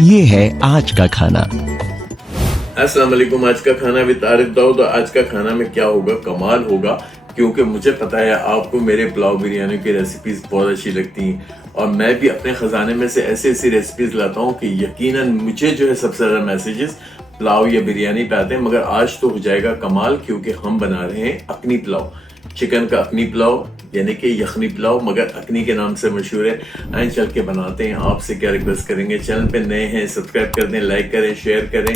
ये है आज का खाना। अस्सलाम वालेकुम। आज का खाना विद आरिफ दाऊद। आज का खाना में क्या होगा, कमाल होगा, क्योंकि मुझे पता है आपको मेरे पुलाव बिरयानी की रेसिपीज बहुत अच्छी लगती हैं और मैं भी अपने खजाने में से ऐसी ऐसी रेसिपीज लाता हूँ कि यकीनन मुझे जो है सबसे ज़्यादा मैसेजेस पुलाव या बिरयानी पे आते हैं। मगर आज तो हो जाएगा कमाल, क्योंकि हम बना रहे हैं अखनी पुलाव, चिकन का अखनी पुलाव, यानी कि यखनी पुलाव, मगर अखनी के नाम से मशहूर है। आइए चल के बनाते हैं। आपसे क्या रिक्वेस्ट करेंगे, चैनल पे नए हैं सब्सक्राइब कर दें, लाइक करें, शेयर करें,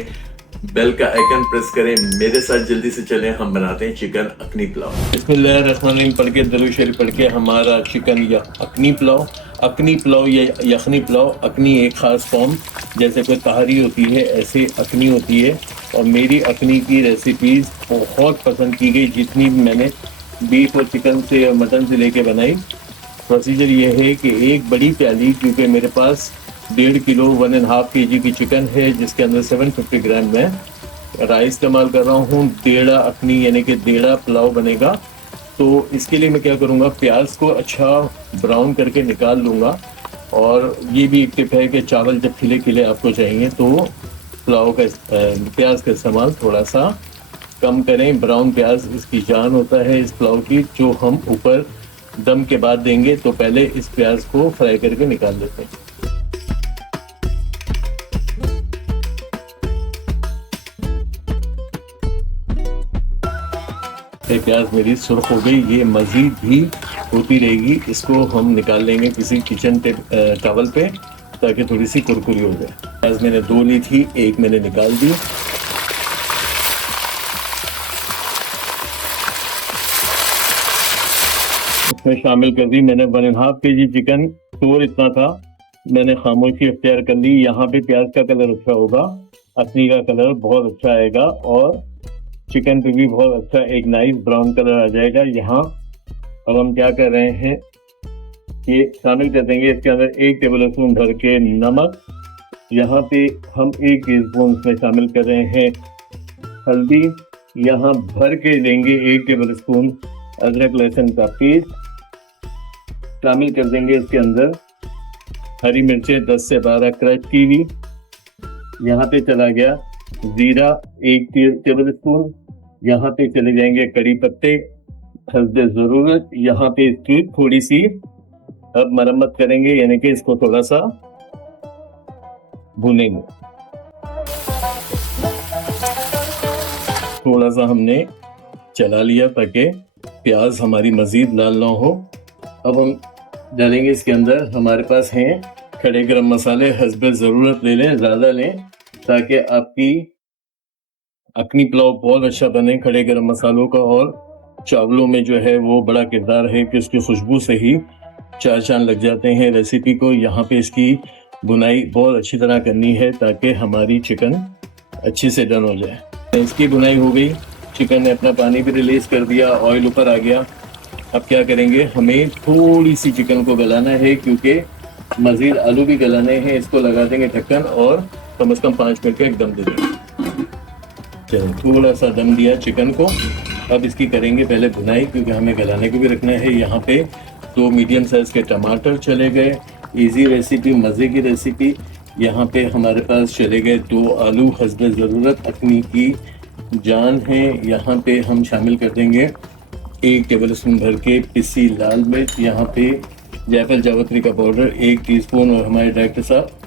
बेल का आइकन प्रेस करें। मेरे साथ जल्दी से चलें, हम बनाते हैं चिकन अखनी पुलाव। बिस्मिल्लाहिर्रहमानिर्रहीम पढ़ के दरूद शरीफ पढ़ के हमारा चिकन या अखनी पुलाव या यखनी पुलाव। अखनी एक ख़ास फॉर्म, जैसे कोई तहारी होती है ऐसे अखनी होती है। और मेरी अखनी की रेसिपीज़ बहुत पसंद की गई, जितनी भी मैंने बीफ और चिकन से और मटन से लेके बनाई। प्रोसीजर ये है कि एक बड़ी प्याली, क्योंकि मेरे पास 1.5 किलो 1.5 kg की चिकन है, जिसके अंदर 750 ग्राम में राइस इस्तेमाल कर रहा हूँ। 1.5 अखनी यानी कि 1.5 पुलाव बनेगा। तो इसके लिए मैं क्या करूँगा, प्याज को अच्छा ब्राउन करके निकाल लूँगा। और ये भी एक टिप है कि चावल जब खिले खिले आपको चाहिए तो पुलाव का प्याज का इस्तेमाल थोड़ा सा कम करें। ब्राउन प्याज इसकी जान होता है इस पुलाव की, जो हम ऊपर दम के बाद देंगे। तो पहले इस प्याज को फ्राई करके निकाल लेते हैं। प्याज मेरी सुर्ख हो गई, ये मज़ीद भी होती रहेगी। इसको हम निकाल लेंगे किसी किचन टॉवल पे, ताकि थोड़ी सी कुरकुरी हो जाए। प्याज मैंने 2 ली थी, एक मैंने निकाल दी। इसमें शामिल कर दी मैंने 1.5 kg चिकन। तोर इतना था, मैंने खामोशी इख्तियार कर ली। यहाँ पे प्याज का कलर अच्छा होगा, अखनी का कलर बहुत अच्छा आएगा और चिकन पे भी बहुत अच्छा एक नाइस ब्राउन कलर आ जाएगा। यहाँ अब हम क्या कर रहे हैं, ये शामिल कर देंगे इसके अंदर 1 टेबल स्पून भर के नमक। यहाँ पे हम 1 टीस्पून इसमें शामिल कर रहे हैं हल्दी। यहाँ भर के देंगे 1 टेबल स्पून अदरक लहसुन का पेस्ट। शामिल कर देंगे इसके अंदर हरी मिर्चें 10 से 12 क्रश की हुई। यहाँ पे चला गया जीरा 1 टेबल स्पून। यहाँ पे चले जाएंगे कड़ी पत्ते हस्बे ज़रूरत। यहाँ पे इसकी थोड़ी सी अब मरम्मत करेंगे, यानी कि इसको थोड़ा सा भूनेंगे। थोड़ा सा हमने चला लिया ताकि प्याज हमारी मज़ीद लाल ना हो। अब हम डालेंगे इसके अंदर, हमारे पास हैं खड़े गरम मसाले, हस्बे ज़रूरत ले लें, ज़्यादा लें, ताकि आपकी अखनी पुलाव बहुत अच्छा बने। खड़े गरम मसालों का और चावलों में जो है वो बड़ा किरदार है कि उसकी खुशबू से ही 4 चांद लग जाते हैं रेसिपी को। यहाँ पे इसकी बुनाई बहुत अच्छी तरह करनी है ताकि हमारी चिकन अच्छी से डन हो जाए। इसकी बुनाई हो गई, चिकन ने अपना पानी भी रिलीज कर दिया, ऑयल ऊपर आ गया। अब क्या करेंगे, हमें थोड़ी सी चिकन को गलाना है, क्योंकि मज़ीद आलू भी गलाने हैं। इसको लगा देंगे ढक्कन और कम से कम 5 मिनट का एक दम दे देंगे। थोड़ा सा दम दिया चिकन को। अब इसकी करेंगे पहले भुनाई, क्योंकि हमें गलाने को भी रखना है। यहाँ पे 2 मीडियम साइज़ के टमाटर चले गए। इजी रेसिपी, मज़े की रेसिपी। यहाँ पे हमारे पास चले गए 2 आलू हस्बे ज़रूरत अखनी की जान है। यहाँ पे हम शामिल कर देंगे 1 टेबल स्पून भर के पिसी लाल मिर्च। यहाँ पे जायफल जावित्री का पाउडर 1 टीस्पून और हमारे डायरेक्टर साहब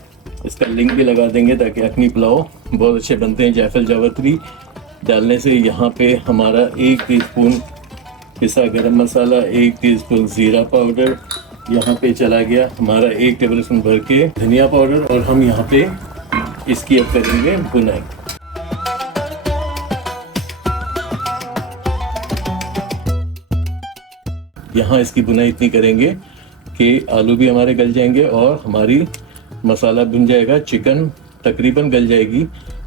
इसका लिंक भी लगा देंगे ताकि अखनी पुलाव बहुत अच्छे बनते हैं जायफल जावित्री डालने से। यहाँ पे हमारा 1 टीस्पून पिसा गरम मसाला, 1 टीस्पून ज़ीरा पाउडर। यहाँ पे चला गया हमारा 1 टेबल स्पून भर के धनिया पाउडर। और हम यहाँ पे इसकी अब करेंगे भुनाई। यहाँ इसकी बुनाई इतनी करेंगे कि आलू भी हमारे गल जाएंगे और हमारी मसाला भुन जाएगा, चिकन तकरीबन गल जाएगी,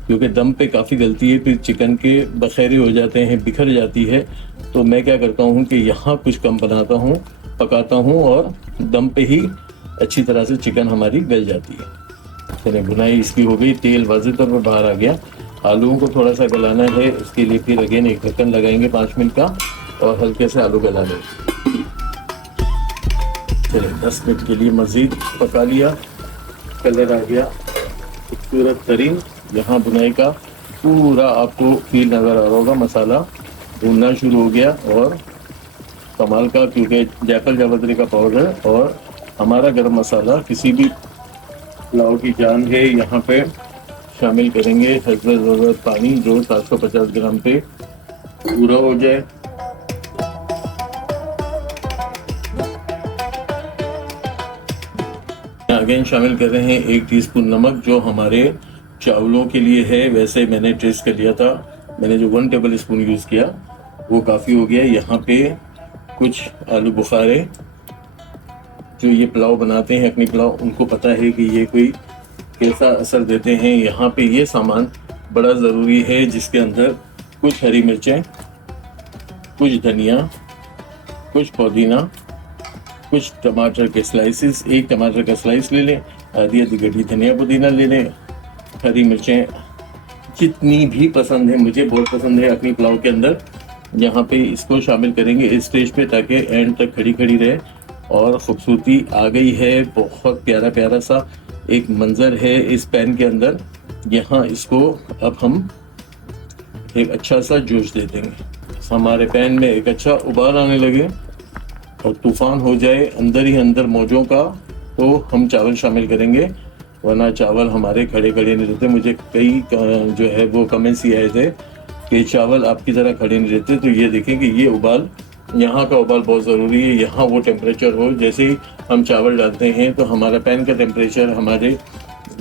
क्योंकि दम पे काफ़ी गलती है, फिर चिकन के बखेरे हो जाते हैं, बिखर जाती है। तो मैं क्या करता हूँ कि यहाँ कुछ कम बनाता हूँ, पकाता हूँ और दम पे ही अच्छी तरह से चिकन हमारी गल जाती है। चलिए बुनाई इसकी हो गई, तेल वाज़ेह तौर पर बाहर आ गया। आलूओं को थोड़ा सा गलाना है, उसके लिए फिर अगेन एक ढक्कन लगाएंगे 5 मिनट का और हल्के से आलू गला लेंगे। चलिए 10 मिनट के लिए मज़ीद पका लिया, कलर आ गया, खूबसूरत तरीन यहाँ बुनाई का पूरा आपको फील नज़र आ रहा होगा। मसाला भूनना शुरू हो गया और कमाल का, क्योंकि जायफल जावित्री का पाउडर और हमारा गरम मसाला किसी भी पुलाव की जान है। यहाँ पे शामिल करेंगे हस्बे ज़रूरत पानी, जो 750 ग्राम पे पूरा हो जाए। अगेन शामिल कर रहे हैं 1 टीस्पून नमक, जो हमारे चावलों के लिए है। वैसे मैंने टेस्ट कर लिया था, मैंने जो 1 टेबल स्पून यूज़ किया वो काफ़ी हो गया। यहाँ पे कुछ आलू बुखारे, जो ये पुलाव बनाते हैं अपनी पुलाव, उनको पता है कि ये कोई कैसा असर देते हैं। यहाँ पे ये सामान बड़ा ज़रूरी है, जिसके अंदर कुछ हरी मिर्चें, कुछ धनिया, कुछ पुदीना, कुछ टमाटर के स्लाइसेस, 1 टमाटर का स्लाइस ले लें, आधी गड्डी धनिया पुदीना ले लें, हरी मिर्चें जितनी भी पसंद है, मुझे बहुत पसंद है अपनी पुलाव के अंदर। यहाँ पे इसको शामिल करेंगे इस स्टेज पे, ताकि एंड तक खड़ी खड़ी रहे। और खूबसूरती आ गई है, बहुत प्यारा प्यारा सा एक मंजर है इस पैन के अंदर। यहाँ इसको अब हम एक अच्छा सा जोश दे देंगे। हमारे पैन में एक अच्छा उबाल आने लगे और तूफान हो जाए अंदर ही अंदर मौजों का, तो हम चावल शामिल करेंगे, वरना चावल हमारे खड़े खड़े नहीं रहते। मुझे कई जो है वो कमेंट्स ही आए थे कि चावल आपकी तरह खड़े नहीं रहते। तो ये देखें कि ये उबाल, यहाँ का उबाल बहुत ज़रूरी है। यहाँ वो टेम्परेचर हो, जैसे ही हम चावल डालते हैं तो हमारा पैन का टेम्परेचर, हमारे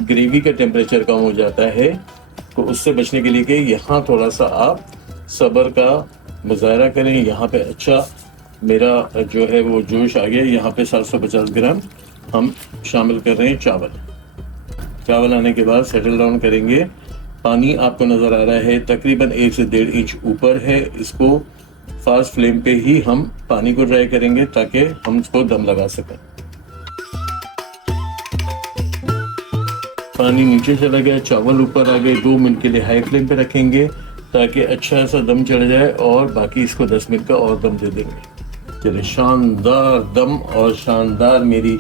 ग्रेवी का टेम्परेचर कम हो जाता है। तो उससे बचने के लिए कि यहाँ थोड़ा सा आप सब्र का मुजाहरा करें। यहाँ पे अच्छा मेरा जो है वो जोश आ गया। यहाँ पे 750 ग्राम हम शामिल कर रहे हैं चावल आने के बाद सेटल डाउन करेंगे। पानी आपको नज़र आ रहा है तकरीबन 1 से 1.5 इंच ऊपर है। इसको फास्ट फ्लेम पे ही हम पानी को ड्राई करेंगे, ताकि हम इसको दम लगा सकें। पानी नीचे चला गया, चावल ऊपर आ गए। 2 मिनट के लिए हाई फ्लेम पे रखेंगे, ताकि अच्छा सा दम चढ़ जाए, और बाकी इसको 10 मिनट का और दम दे देंगे। चलिए, शानदार दम और शानदार मेरी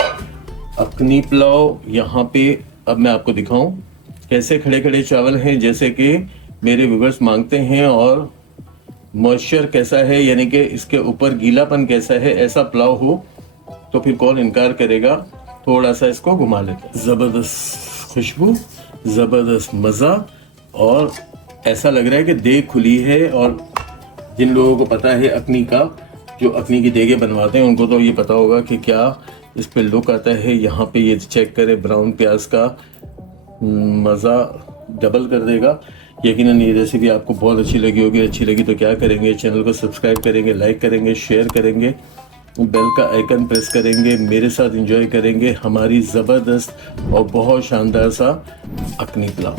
अखनी पुलाव। यहाँ पे अब मैं आपको दिखाऊं कैसे खड़े खड़े चावल हैं, जैसे कि मेरे व्यूअर्स मांगते हैं, और मॉइस्चर कैसा है, यानी कि इसके ऊपर गीलापन कैसा है। ऐसा पुलाव हो तो फिर कौन इनकार करेगा। थोड़ा सा इसको घुमा लेते हैं। ज़बरदस्त खुशबू, ज़बरदस्त मज़ा, और ऐसा लग रहा है कि देग खुली है। और जिन लोगों को पता है अखनी का, जो अखनी की देगे बनवाते हैं, उनको तो ये पता होगा कि क्या इस पे लुक आता है। यहाँ पे ये चेक करें, ब्राउन प्याज का मज़ा डबल कर देगा। यकीनन ये रेसिपी आपको बहुत अच्छी लगी होगी। अच्छी लगी तो क्या करेंगे, चैनल को सब्सक्राइब करेंगे, लाइक करेंगे, शेयर करेंगे, बेल का आइकन प्रेस करेंगे, मेरे साथ एंजॉय करेंगे हमारी ज़बरदस्त और बहुत शानदार सा अखनी पुलाव।